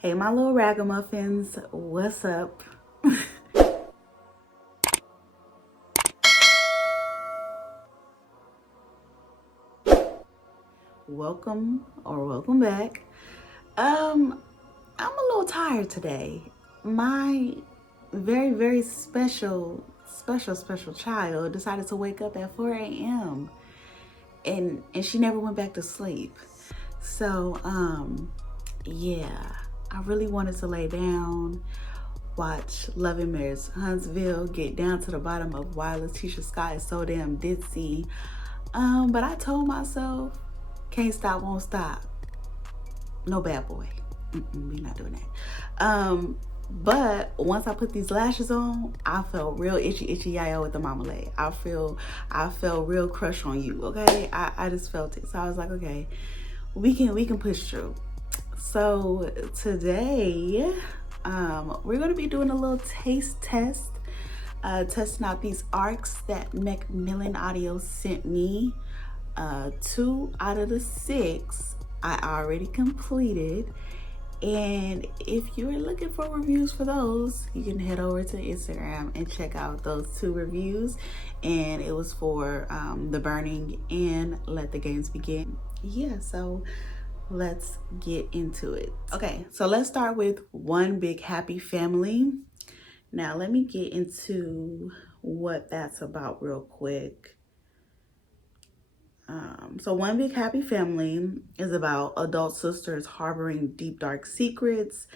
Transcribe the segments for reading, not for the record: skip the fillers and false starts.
Hey, my little ragamuffins, what's up? Welcome back. I'm a little tired today. My very special child decided to wake up at 4 a.m. and she never went back to sleep. So, yeah, I really wanted to lay down, watch Love and Marriage Huntsville, get down to the bottom of why Letitia Scott is so damn ditzy. But I told myself, can't stop, won't stop. No bad boy. We not doing that. But once I put these lashes on, I felt real itchy yaya with the marmalade. I felt real crush on you. Okay, I just felt it. So I was like, okay, we can push through. So today, we're gonna be doing a little taste test, testing out these arcs that Macmillan Audio sent me. 2 out of the 6 I already completed. And if you're looking for reviews for those, you can head over to Instagram and check out those 2 reviews. And it was for The Burning and Let the Games Begin. Yeah, so let's get into it. Okay, so let's start with One Big Happy Family. Now let me get into what that's about real quick. So One Big Happy Family is about adult sisters harboring deep, dark secrets,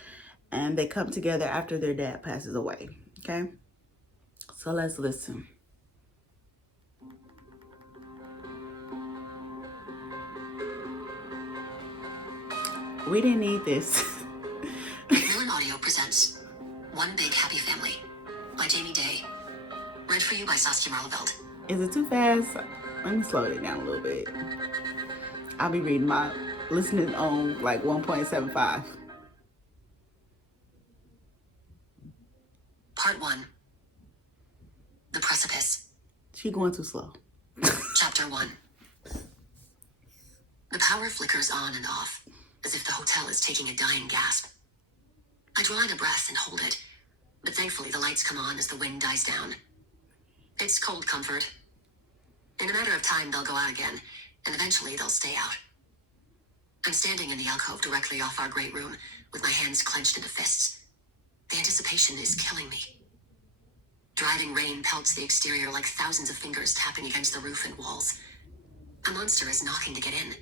and they come together after their dad passes away. Okay, so let's listen. We didn't need this. Macmillan Audio presents One Big Happy Family by Jamie Day. Read for you by Saskia Marleveld. Is it too fast? Let me slow it down a little bit. I'll be listening on like 1.75. Part 1. The Precipice. She going too slow. Chapter 1. The power flickers on and off, as if the hotel is taking a dying gasp. I draw in a breath and hold it, but thankfully the lights come on as the wind dies down. It's cold comfort. In a matter of time, they'll go out again, and eventually they'll stay out. I'm standing in the alcove directly off our great room, with my hands clenched into fists. The anticipation is killing me. Driving rain pelts the exterior like thousands of fingers tapping against the roof and walls. A monster is knocking to get in.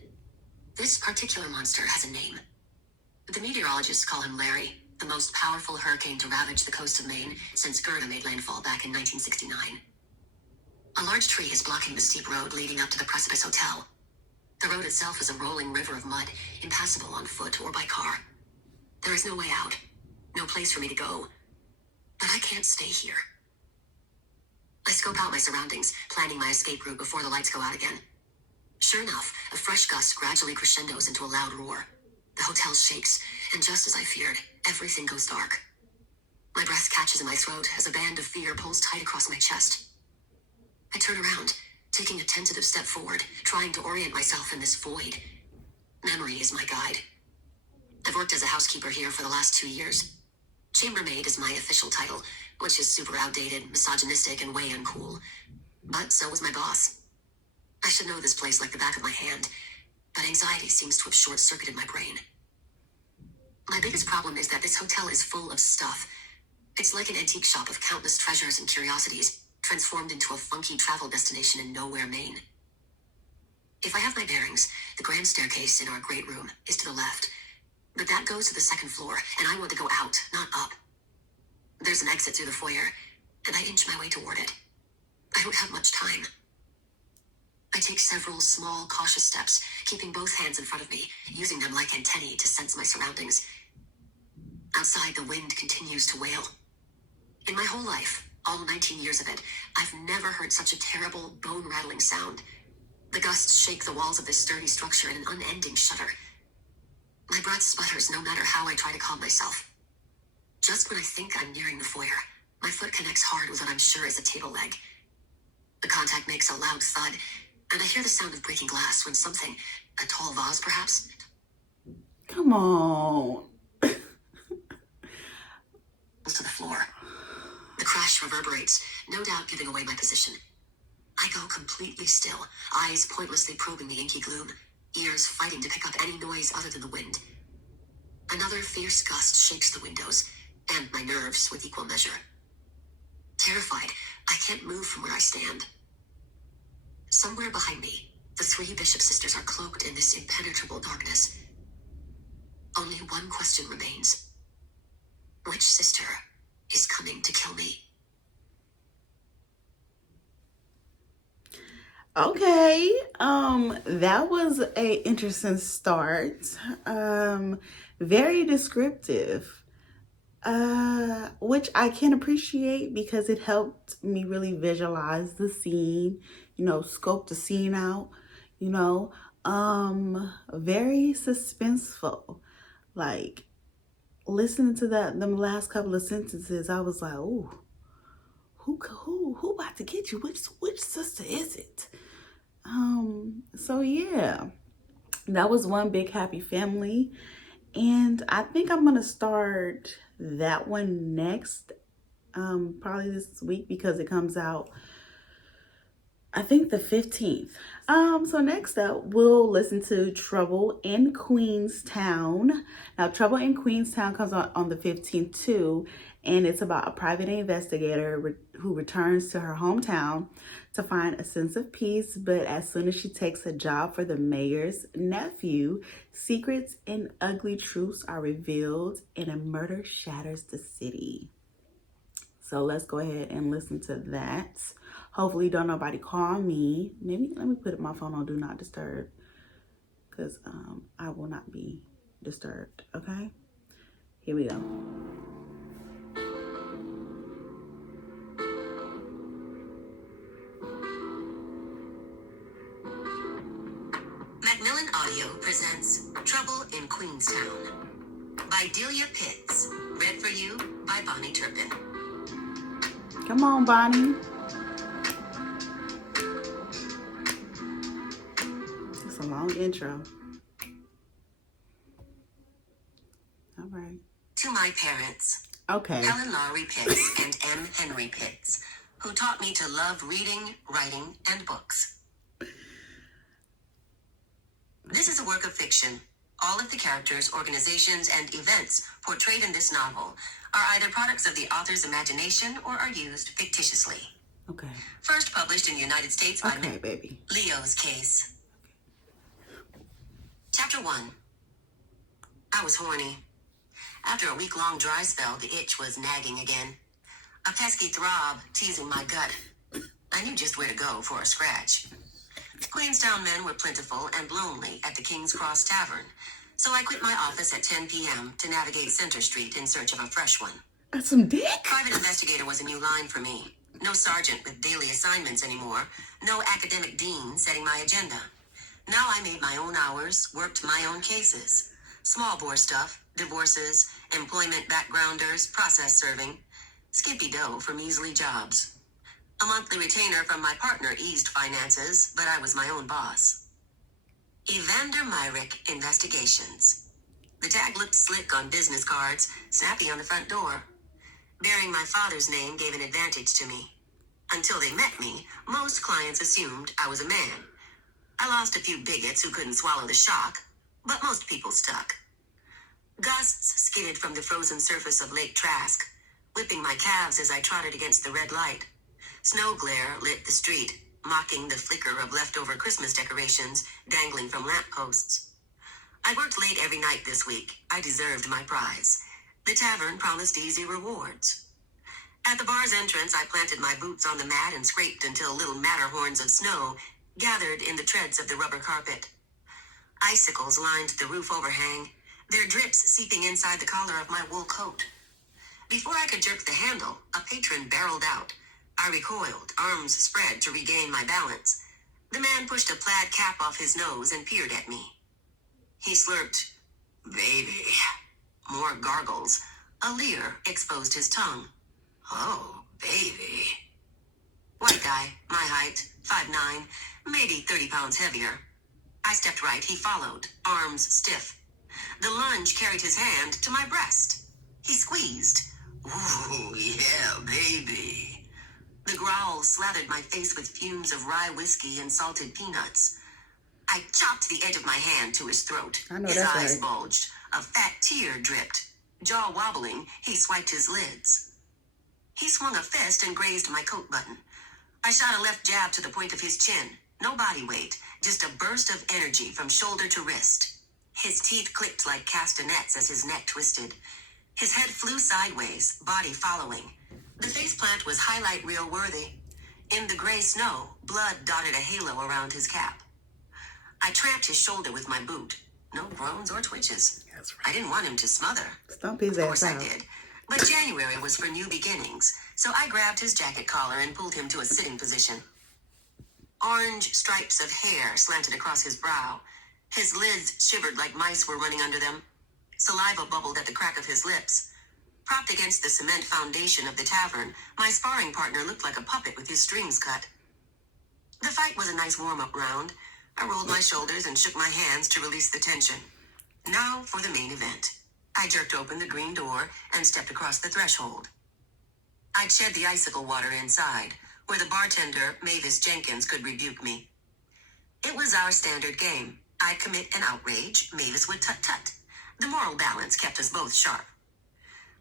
This particular monster has a name. The meteorologists call him Larry, the most powerful hurricane to ravage the coast of Maine since Gerda made landfall back in 1969. A large tree is blocking the steep road leading up to the Precipice Hotel. The road itself is a rolling river of mud, impassable on foot or by car. There is no way out, no place for me to go. But I can't stay here. I scope out my surroundings, planning my escape route before the lights go out again. Sure enough, a fresh gust gradually crescendos into a loud roar. The hotel shakes, and just as I feared, everything goes dark. My breath catches in my throat as a band of fear pulls tight across my chest. I turn around, taking a tentative step forward, trying to orient myself in this void. Memory is my guide. I've worked as a housekeeper here for the last 2 years. Chambermaid is my official title, which is super outdated, misogynistic, and way uncool. But so was my boss. I should know this place like the back of my hand, but anxiety seems to have short-circuited my brain. My biggest problem is that this hotel is full of stuff. It's like an antique shop of countless treasures and curiosities, transformed into a funky travel destination in nowhere, Maine. If I have my bearings, the grand staircase in our great room is to the left, but that goes to the 2nd floor, and I want to go out, not up. There's an exit through the foyer, and I inch my way toward it. I don't have much time. I take several small, cautious steps, keeping both hands in front of me, using them like antennae to sense my surroundings. Outside, the wind continues to wail. In my whole life, all 19 years of it, I've never heard such a terrible, bone-rattling sound. The gusts shake the walls of this sturdy structure in an unending shudder. My breath sputters no matter how I try to calm myself. Just when I think I'm nearing the foyer, my foot connects hard with what I'm sure is a table leg. The contact makes a loud thud, and I hear the sound of breaking glass when something, a tall vase perhaps? Come on. crash reverberates, no doubt giving away my position. I go completely still, eyes pointlessly probing the inky gloom, ears fighting to pick up any noise other than the wind. Another fierce gust shakes the windows, and my nerves with equal measure. Terrified, I can't move from where I stand. Somewhere behind me, the three Bishop sisters are cloaked in this impenetrable darkness. Only one question remains. Which sister is coming to kill me? Okay, that was a interesting start. Very descriptive, which I can appreciate because it helped me really visualize the scene, scope the scene out, very suspenseful. Like, listening to them last couple of sentences, I was like, "Ooh, who about to get you? Which sister is it?" So yeah, that was one big happy family, and I think I'm gonna start that one next, probably this week because it comes out, I think, the 15th. So next up, we'll listen to Trouble in Queenstown. Now, Trouble in Queenstown comes out on the 15th too, and it's about a private investigator who returns to her hometown to find a sense of peace, but as soon as she takes a job for the mayor's nephew, secrets and ugly truths are revealed, and a murder shatters the city. So let's go ahead and listen to that. Hopefully don't nobody call me. Maybe let me put my phone on Do Not Disturb, because I will not be disturbed, okay? Here we go. Macmillan Audio presents Trouble in Queenstown by Delia Pitts. Read for you by Bonnie Turpin. Come on, Bonnie. It's a long intro. All right. To my parents, Okay. Helen Lowry Pitts and M. Henry Pitts, who taught me to love reading, writing, and books. This is a work of fiction. All of the characters, organizations, and events portrayed in this novel are either products of the author's imagination or are used fictitiously. Okay. First published in the United States by Okay, baby. Leo's Case. Chapter 1. I was horny. After a week-long dry spell, the itch was nagging again. A pesky throb teasing my gut. I knew just where to go for a scratch. Queenstown men were plentiful and lonely at the King's Cross Tavern, so I quit my office at 10 p.m. to navigate Center Street in search of a fresh one. That's some dick? Private investigator was a new line for me. No sergeant with daily assignments anymore. No academic dean setting my agenda. Now I made my own hours, worked my own cases. Small bore stuff, divorces, employment backgrounders, process serving. Skippy dough for measly jobs. A monthly retainer from my partner eased finances, but I was my own boss. Evander Myrick Investigations. The tag looked slick on business cards, snappy on the front door. Bearing my father's name gave an advantage to me. Until they met me, most clients assumed I was a man. I lost a few bigots who couldn't swallow the shock, but most people stuck. Gusts skidded from the frozen surface of Lake Trask, whipping my calves as I trotted against the red light. Snow glare lit the street, mocking the flicker of leftover Christmas decorations dangling from lampposts. I worked late every night this week. I deserved my prize. The tavern promised easy rewards. At the bar's entrance, I planted my boots on the mat and scraped until little Matterhorns of snow gathered in the treads of the rubber carpet. Icicles lined the roof overhang, their drips seeping inside the collar of my wool coat. Before I could jerk the handle, a patron barreled out. I recoiled, arms spread to regain my balance. The man pushed a plaid cap off his nose and peered at me. He slurped, "Baby." More gargles. A leer exposed his tongue. "Oh, baby." White guy, my height, 5'9", maybe 30 pounds heavier. I stepped right, he followed, arms stiff. The lunge carried his hand to my breast. He squeezed. Ooh, yeah, baby. The growl slathered my face with fumes of rye whiskey and salted peanuts. I chopped the edge of my hand to his throat. I know His that's eyes right. bulged. A fat tear dripped. Jaw wobbling, he swiped his lids. He swung a fist and grazed my coat button. I shot a left jab to the point of his chin. No body weight, just a burst of energy from shoulder to wrist. His teeth clicked like castanets as his neck twisted. His head flew sideways, body following. The faceplant was highlight reel worthy. In the gray snow, blood dotted a halo around his cap. I tramped his shoulder with my boot. No groans or twitches. That's I didn't want him to smother. Stomp his Of course ass I out. did. But January was for new beginnings, so I grabbed his jacket collar and pulled him to a sitting position. Orange stripes of hair slanted across his brow. His lids shivered like mice were running under them. Saliva bubbled at the crack of his lips. Propped against the cement foundation of the tavern, my sparring partner looked like a puppet with his strings cut. The fight was a nice warm-up round. I rolled my shoulders and shook my hands to release the tension. Now for the main event. I jerked open the green door and stepped across the threshold. I'd shed the icicle water inside, where the bartender, Mavis Jenkins, could rebuke me. It was our standard game. I'd commit an outrage, Mavis would tut-tut. The moral balance kept us both sharp.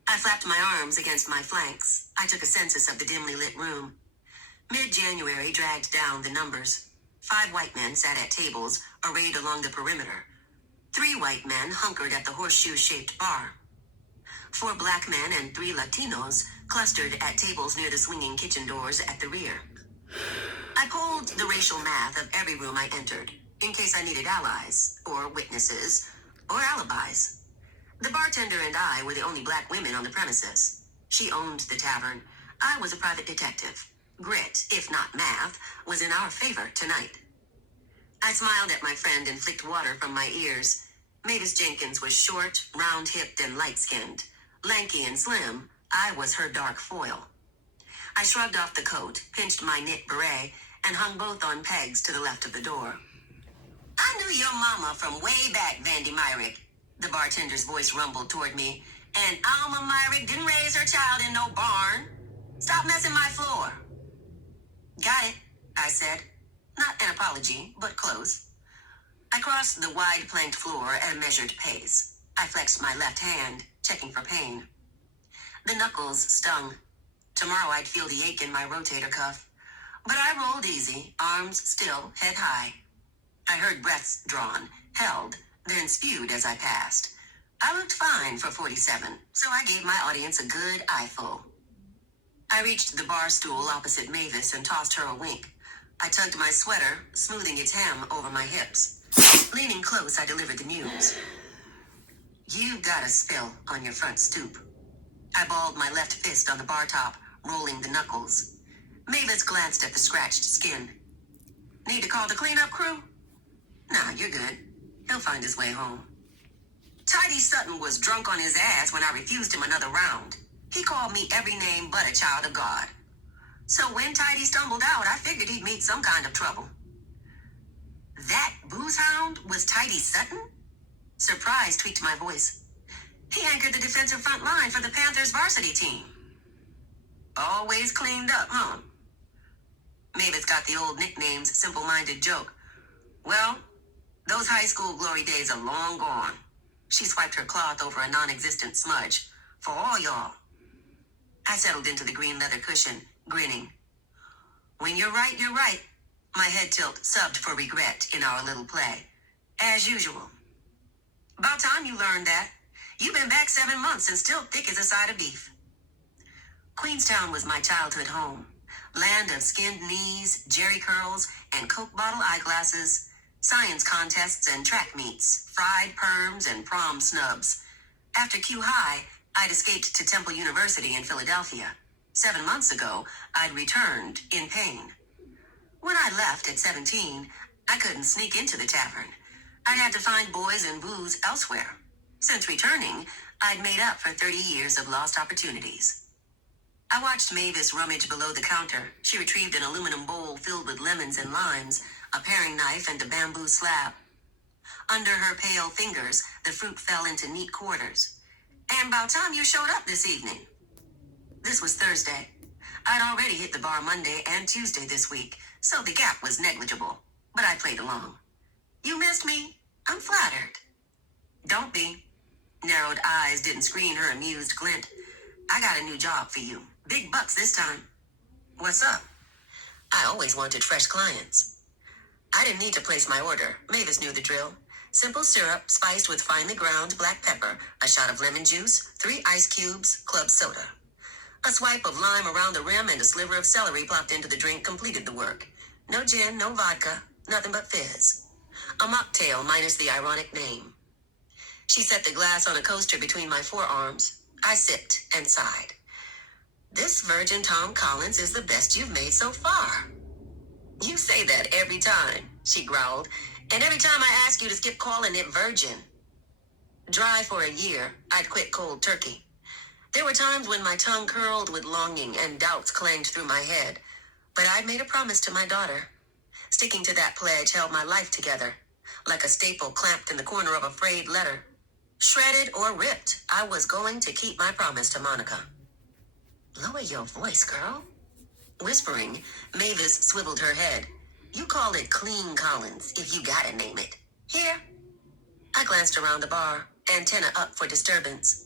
I flapped my arms against my flanks. I took a census of the dimly lit room. Mid-January dragged down the numbers. 5 white men sat at tables, arrayed along the perimeter. 3 white men hunkered at the horseshoe-shaped bar. 4 black men and 3 Latinos clustered at tables near the swinging kitchen doors at the rear. I pulled the racial math of every room I entered, in case I needed allies, or witnesses, or alibis. The bartender and I were the only black women on the premises. She owned the tavern. I was a private detective. Grit, if not math, was in our favor tonight. I smiled at my friend and flicked water from my ears. Mavis Jenkins was short, round-hipped, and light-skinned. Lanky and slim, I was her dark foil. I shrugged off the coat, pinched my knit beret, and hung both on pegs to the left of the door. I knew your mama from way back, Vandy Myrick. The bartender's voice rumbled toward me. And Alma Myrick didn't raise her child in no barn. Stop messing my floor. Got it, I said. Not an apology, but close. I crossed the wide planked floor at a measured pace. I flexed my left hand, checking for pain. The knuckles stung. Tomorrow I'd feel the ache in my rotator cuff. But I rolled easy, arms still, head high. I heard breaths drawn, held, then spewed as I passed. I looked fine for 47, so I gave my audience a good eyeful. I reached the bar stool opposite Mavis and tossed her a wink. I tugged my sweater, smoothing its hem over my hips. Leaning close, I delivered the news. You got a spill on your front stoop. I balled my left fist on the bar top, rolling the knuckles. Mavis glanced at the scratched skin. Need to call the cleanup crew? Nah, you're good. He'll find his way home. Tidy Sutton was drunk on his ass when I refused him another round. He called me every name but a child of God. So when Tidy stumbled out, I figured he'd meet some kind of trouble. That booze hound was Tidy Sutton? Surprise tweaked my voice. He anchored the defensive front line for the Panthers varsity team. Always cleaned up, huh? Mavis got the old nickname's simple-minded joke. Well, those high school glory days are long gone. She swiped her cloth over a non-existent smudge. For all y'all. I settled into the green leather cushion, grinning. When you're right, you're right. My head tilt subbed for regret in our little play. As usual. About time you learned that. You've been back 7 months and still thick as a side of beef. Queenstown was my childhood home. Land of skinned knees, jerry curls, and Coke bottle eyeglasses. Science contests and track meets. Fried perms and prom snubs. After Q High, I'd escaped to Temple University in Philadelphia. 7 months ago, I'd returned in pain. When I left at 17, I couldn't sneak into the tavern. I'd had to find boys and booze elsewhere. Since returning, I'd made up for 30 years of lost opportunities. I watched Mavis rummage below the counter. She retrieved an aluminum bowl filled with lemons and limes, a paring knife, and a bamboo slab. Under her pale fingers, the fruit fell into neat quarters. And about time you showed up this evening. This was Thursday. I'd already hit the bar Monday and Tuesday this week, so the gap was negligible. But I played along. You missed me? I'm flattered. Don't be. Narrowed eyes didn't screen her amused glint. I got a new job for you. Big bucks this time. What's up? I always wanted fresh clients. I didn't need to place my order. Mavis knew the drill. Simple syrup spiced with finely ground black pepper, a shot of lemon juice, 3 ice cubes, club soda. A swipe of lime around the rim and a sliver of celery plopped into the drink completed the work. No gin, no vodka, nothing but fizz. A mocktail minus the ironic name. She set the glass on a coaster between my forearms. I sipped and sighed. This Virgin Tom Collins is the best you've made so far. You say that every time, she growled, and every time I ask you to skip calling it Virgin. Dry for a year, I'd quit cold turkey. There were times when my tongue curled with longing and doubts clanged through my head, but I'd made a promise to my daughter. Sticking to that pledge held my life together, like a staple clamped in the corner of a frayed letter. Shredded or ripped, I was going to keep my promise to Monica. Lower your voice, girl. Whispering, Mavis swiveled her head. You call it Clean Collins, if you gotta name it. Here. I glanced around the bar, antenna up for disturbance.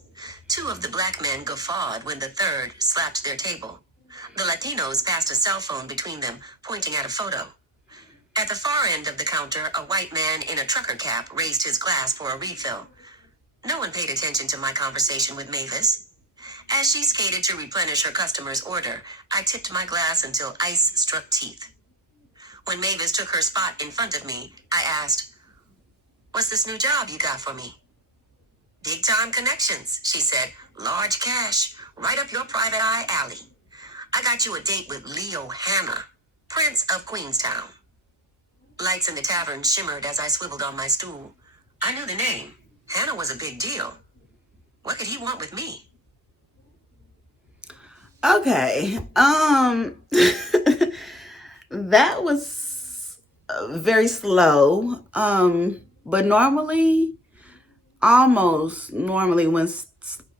2 of the black men guffawed when the third slapped their table. The Latinos passed a cell phone between them, pointing at a photo. At the far end of the counter, a white man in a trucker cap raised his glass for a refill. No one paid attention to my conversation with Mavis. As she skated to replenish her customer's order, I tipped my glass until ice struck teeth. When Mavis took her spot in front of me, I asked, "What's this new job you got for me?" "Big time connections," she said. "Large cash, right up your private eye alley. I got you a date with Leo Hanna, Prince of Queenstown." Lights in the tavern shimmered as I swiveled on my stool. I knew the name. Hanna was a big deal. What could he want with me? Okay. That was very slow. But normally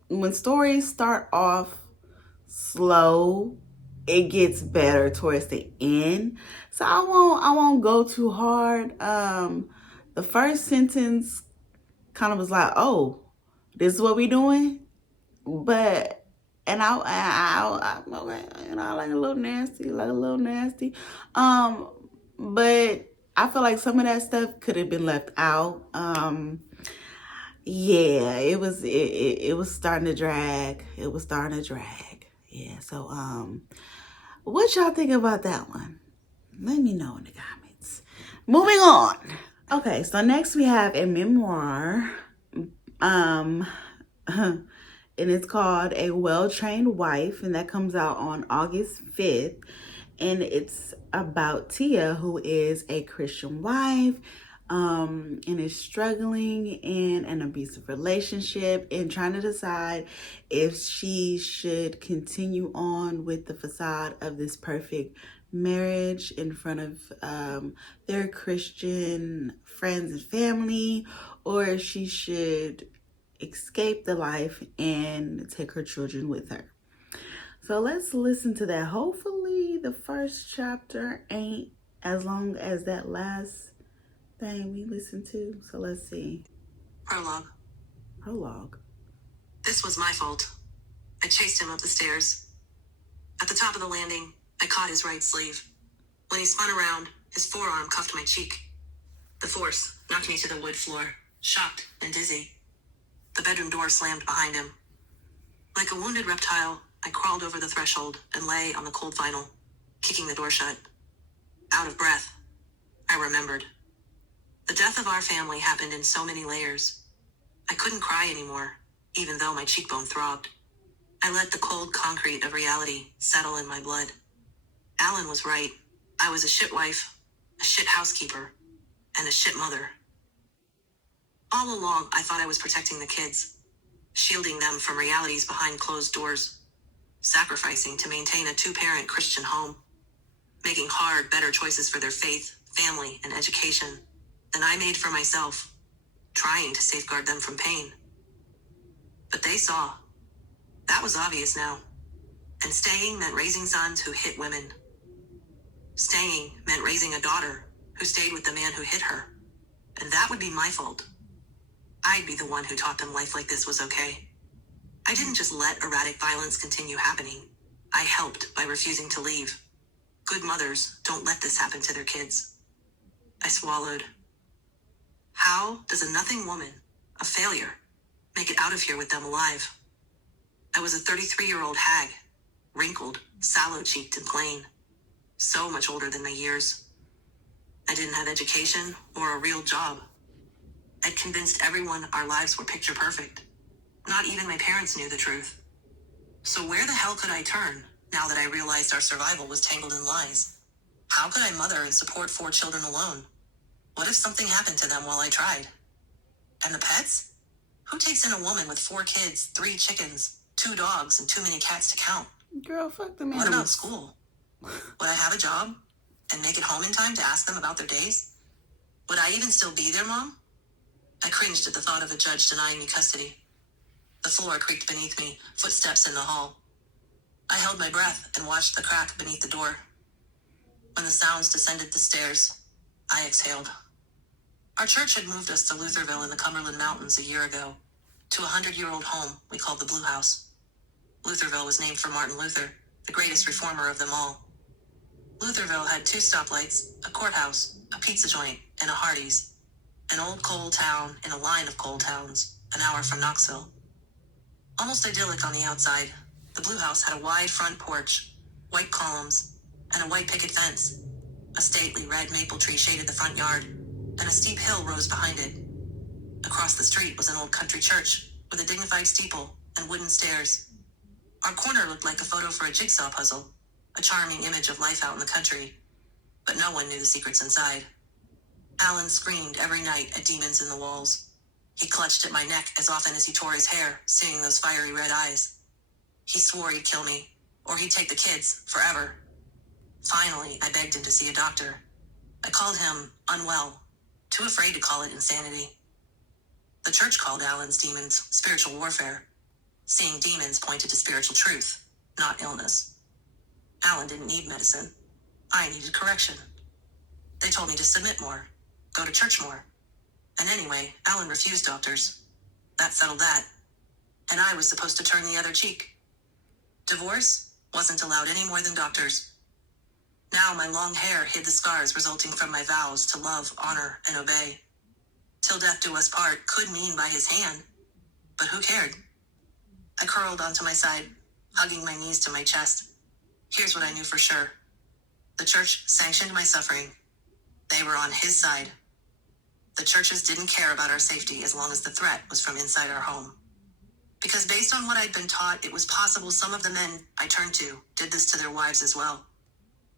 when stories start off slow, it gets better towards the end. So I won't go too hard. The first sentence kind of was like, "Oh, this is what we doing?" But and I like a little nasty. But I feel like some of that stuff could have been left out. Yeah, it was starting to drag. Yeah. So what y'all think about that one? Let me know in the comments. Moving on. Okay, so next we have a memoir. And it's called A Well-Trained Wife, and that comes out on August 5th. And it's about Tia, who is a Christian wife, and is struggling in an abusive relationship and trying to decide if she should continue on with the facade of this perfect marriage in front of their Christian friends and family, or if she should escape the life and take her children with her. So let's listen to that. Hopefully the first chapter ain't as long as that last thing we listened to. So let's see. Prologue. This was my fault. I chased him up the stairs. At the top of the landing, I caught his right sleeve. When he spun around, his forearm cuffed my cheek. The force knocked me to the wood floor, shocked and dizzy. The bedroom door slammed behind him. Like a wounded reptile, I crawled over the threshold and lay on the cold vinyl, kicking the door shut. Out of breath, I remembered. The death of our family happened in so many layers. I couldn't cry anymore, even though my cheekbone throbbed. I let the cold concrete of reality settle in my blood. Alan was right. I was a shit wife, a shit housekeeper, and a shit mother. All along, I thought I was protecting the kids, shielding them from realities behind closed doors, sacrificing to maintain a 2-parent Christian home, making hard, better choices for their faith, family, and education than I made for myself, trying to safeguard them from pain. But they saw. That was obvious now. And staying meant raising sons who hit women. Staying meant raising a daughter who stayed with the man who hit her. And that would be my fault. I'd be the one who taught them life like this was okay. I didn't just let erratic violence continue happening. I helped by refusing to leave. Good mothers don't let this happen to their kids. I swallowed. How does a nothing woman, a failure, make it out of here with them alive? I was a 33-year-old hag, wrinkled, sallow-cheeked and plain. So much older than my years. I didn't have education or a real job. I'd convinced everyone our lives were picture perfect. Not even my parents knew the truth. So where the hell could I turn now that I realized our survival was tangled in lies? How could I mother and support 4 children alone? What if something happened to them while I tried? And the pets? Who takes in a woman with 4 kids, 3 chickens, 2 dogs, and too many cats to count? Girl, fuck them What about animals. school? Would I have a job and make it home in time to ask them about their days? Would I even still be their mom? I cringed at the thought of a judge denying me custody. The floor creaked beneath me, footsteps in the hall. I held my breath and watched the crack beneath the door. When the sounds descended the stairs, I exhaled. Our church had moved us to Lutherville in the Cumberland Mountains a year ago, to a 100-year-old home we called the Blue House. Lutherville was named for Martin Luther, the greatest reformer of them all. Lutherville had 2 stoplights, a courthouse, a pizza joint, and a Hardee's. An old coal town in a line of coal towns, an hour from Knoxville. Almost idyllic on the outside, the Blue House had a wide front porch, white columns, and a white picket fence. A stately red maple tree shaded the front yard, and a steep hill rose behind it. Across the street was an old country church with a dignified steeple and wooden stairs. Our corner looked like a photo for a jigsaw puzzle, a charming image of life out in the country. But no one knew the secrets inside. Alan screamed every night at demons in the walls. He clutched at my neck as often as he tore his hair, seeing those fiery red eyes. He swore he'd kill me, or he'd take the kids, forever. Finally, I begged him to see a doctor. I called him unwell, too afraid to call it insanity. The church called Alan's demons spiritual warfare. Seeing demons pointed to spiritual truth, not illness. Alan didn't need medicine. I needed correction. They told me to submit more, go to church more. And anyway, Alan refused doctors. That settled that. And I was supposed to turn the other cheek. Divorce wasn't allowed any more than doctors. Now my long hair hid the scars resulting from my vows to love, honor, and obey. Till death do us part could mean by his hand. But who cared? I curled onto my side, hugging my knees to my chest. Here's what I knew for sure. The church sanctioned my suffering. They were on his side. The churches didn't care about our safety as long as the threat was from inside our home. Because based on what I'd been taught, it was possible some of the men I turned to did this to their wives as well.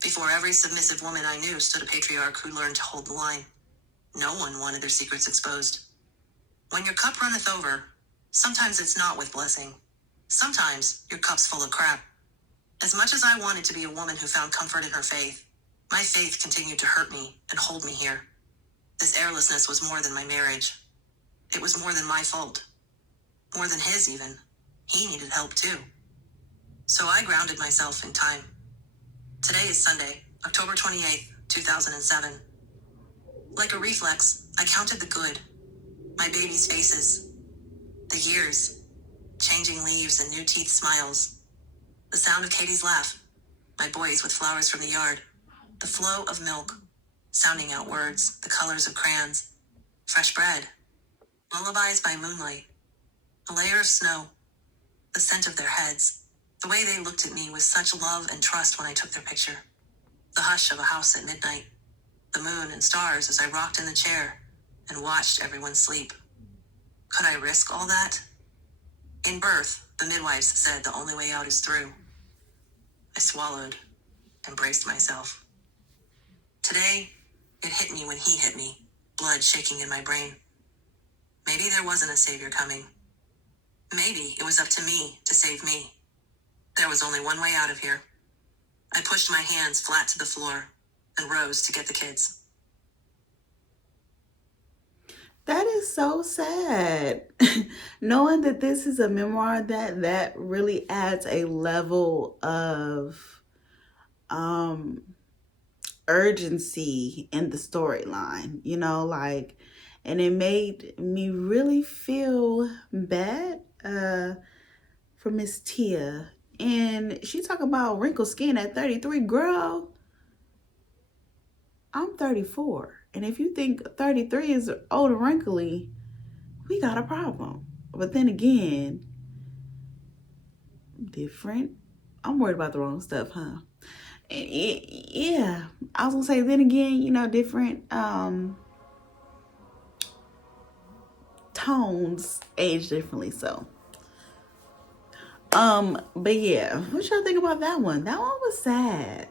Before every submissive woman I knew stood a patriarch who learned to hold the line. No one wanted their secrets exposed. When your cup runneth over, sometimes it's not with blessing. Sometimes your cup's full of crap. As much as I wanted to be a woman who found comfort in her faith, my faith continued to hurt me and hold me here. This airlessness was more than my marriage. It was more than my fault. More than his, even. He needed help, too. So I grounded myself in time. Today is Sunday, October 28th, 2007. Like a reflex, I counted the good. My baby's faces. The years. Changing leaves and new teeth smiles. The sound of Katie's laugh. My boys with flowers from the yard. The flow of milk. Sounding out words, the colors of crayons. Fresh bread. Lullabies by moonlight. A layer of snow. The scent of their heads. The way they looked at me with such love and trust when I took their picture. The hush of a house at midnight. The moon and stars as I rocked in the chair and watched everyone sleep. Could I risk all that? In birth, the midwives said the only way out is through. I swallowed and braced myself. Today, it hit me when he hit me, blood shaking in my brain. Maybe there wasn't a savior coming. Maybe it was up to me to save me. There was only one way out of here. I pushed my hands flat to the floor and rose to get the kids. That is so sad. Knowing that this is a memoir, that really adds a level of urgency in the storyline, you know, like, and it made me really feel bad for Miss Tia. And she talk about wrinkled skin at 33. Girl, I'm 34. And if you think 33 is old and wrinkly, we got a problem. But then again, different. I'm worried about the wrong stuff, huh? And yeah, I was gonna say, then again, you know, different tones age differently. So but yeah, what y'all think about that one? That one was sad.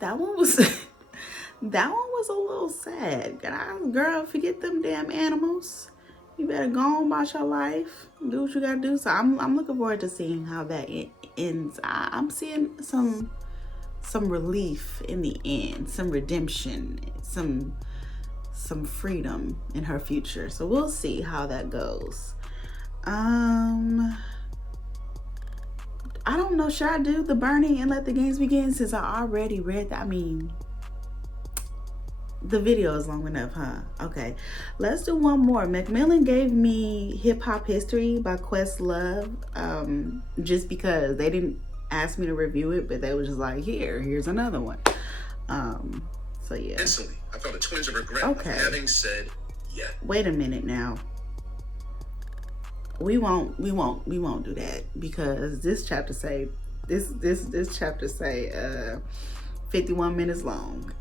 That one was that one was a little sad. Girl, forget them damn animals. You better go on about your life, do what you gotta do. So I'm looking forward to seeing how that ends. I'm seeing some relief in the end, some redemption, some freedom in her future. So we'll see how that goes. I don't know. Should I do the burning and let the games begin, since I already read that? I mean, the video is long enough, huh? Okay, let's do one more. Macmillan gave me Hip Hop History by Questlove, just because they didn't ask me to review it, but they were just like, here's another one. So yeah. Instantly, I felt a twinge of regret Okay. of having said yeah. Wait a minute now. We won't do that, because this chapter say this chapter say 51 minutes long.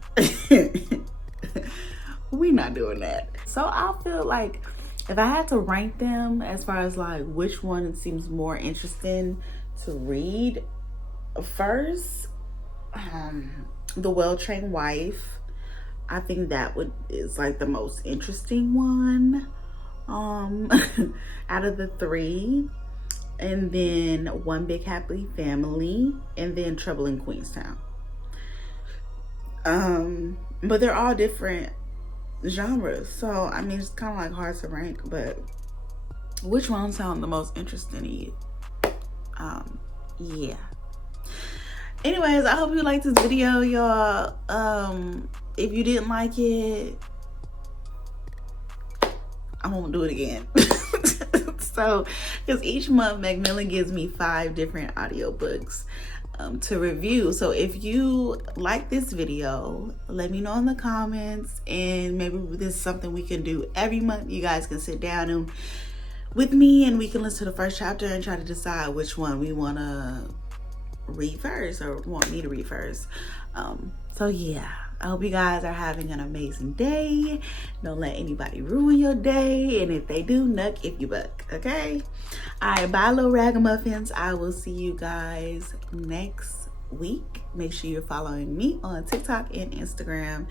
We not doing that. So I feel like if I had to rank them as far as like which one seems more interesting to read first, The Well-Trained Wife, I think that is like the most interesting one out of the three. And then One Big Happy Family, and then Trouble in Queenstown. But they're all different genres, so I mean, it's kind of like hard to rank, but which one sound the most interesting to you? Yeah. Anyways, I hope you liked this video, y'all. If you didn't like it, I won't do it again. So, because each month Macmillan gives me 5 different audiobooks to review. So if you like this video, let me know in the comments, and maybe this is something we can do every month. You guys can sit down and with me, and we can listen to the first chapter and try to decide which one we want to read first, or want me to read first. So yeah, I hope you guys are having an amazing day. Don't let anybody ruin your day, and if they do, nuck if you buck. Okay? All right, bye, little ragamuffins. I will see you guys next week. Make sure you're following me on TikTok and Instagram,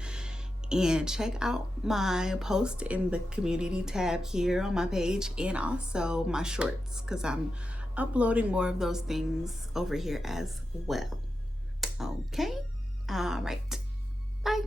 and check out my post in the community tab here on my page, and also my shorts, because I'm uploading more of those things over here as well. Okay? All right. Bye.